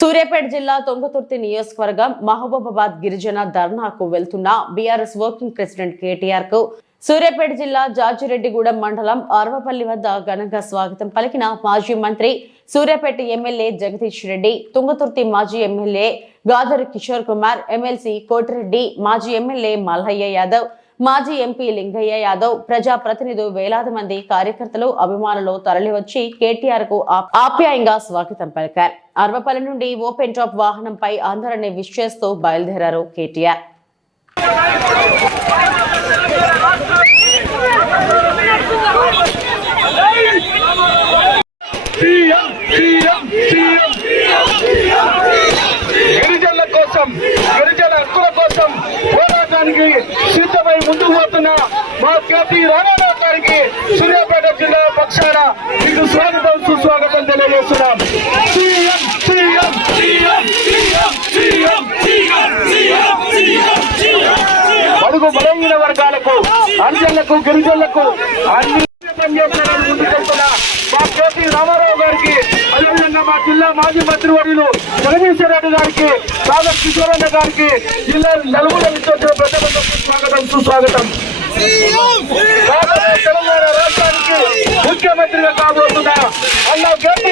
సూర్యాపేట జిల్లా తొంగతుర్తి నియోజకవర్గం మహబూబాబాద్ గిరిజన ధర్నాకు వెళ్తున్న బీఆర్ఎస్ వర్కింగ్ ప్రెసిడెంట్ కేటీఆర్కు సూర్యాపేట జిల్లా జాజిరెడ్డిగూడెం మండలం అరవపల్లి వద్ద ఘనంగా స్వాగతం పలికిన మాజీ మంత్రి సూర్యాపేట ఎమ్మెల్యే జగదీష్ రెడ్డి తుంగతుర్తి మాజీ ఎమ్మెల్యే గాదరి కిషోర్ కుమార్ ఎమ్మెల్సీ కోటిరెడ్డి మాజీ ఎమ్మెల్యే మల్హయ్య యాదవ్ మాజీ ఎంపీ లింగయ్య యాదవ్ ప్రజా ప్రతినిధులు వేలాది మంది కార్యకర్తలు అభిమానులు తరలివచ్చి కేటీఆర్కు ఆప్యాయంగా స్వాగతం పలికారు. అరవపల్లి నుండి ఓపెన్ టాప్ వాహనంపై అందరినీ విష్ చేస్తూ బయలుదేరారు కేటీఆర్ సీఎం సీఎం సీఎం గిరిజనుల కోసం గిరిజన హక్కుల కోసం పోరాటానికి సిద్ధమై మా కేపీ రామారావు గారికి సూర్యాపేట జిల్లా పక్షాన మీకు స్వాగతం సుస్వాగతం తెలియజేస్తున్నాం. CM CM CM CM CM CM CM అడుగు బలహీన వర్గాలకు అంజళ్ళకు గిరిజనులకు అన్ని పనిచేస్తారని ముందుకెళ్తున్న. మా కేపీ రామారావు గారికి అదేవిధంగా మా జిల్లా మాజీ మంత్రివర్యులు జగదీశ్వర రెడ్డి గారికి సాగర్ కిషోరన్న గారికి జిల్లా నలుగురు విద్యార్థుల ప్రజలకు స్వాగతం సుస్వాగతం. ముఖ్యమంత్రిగా కాబోతున్నా అన్న కేపీ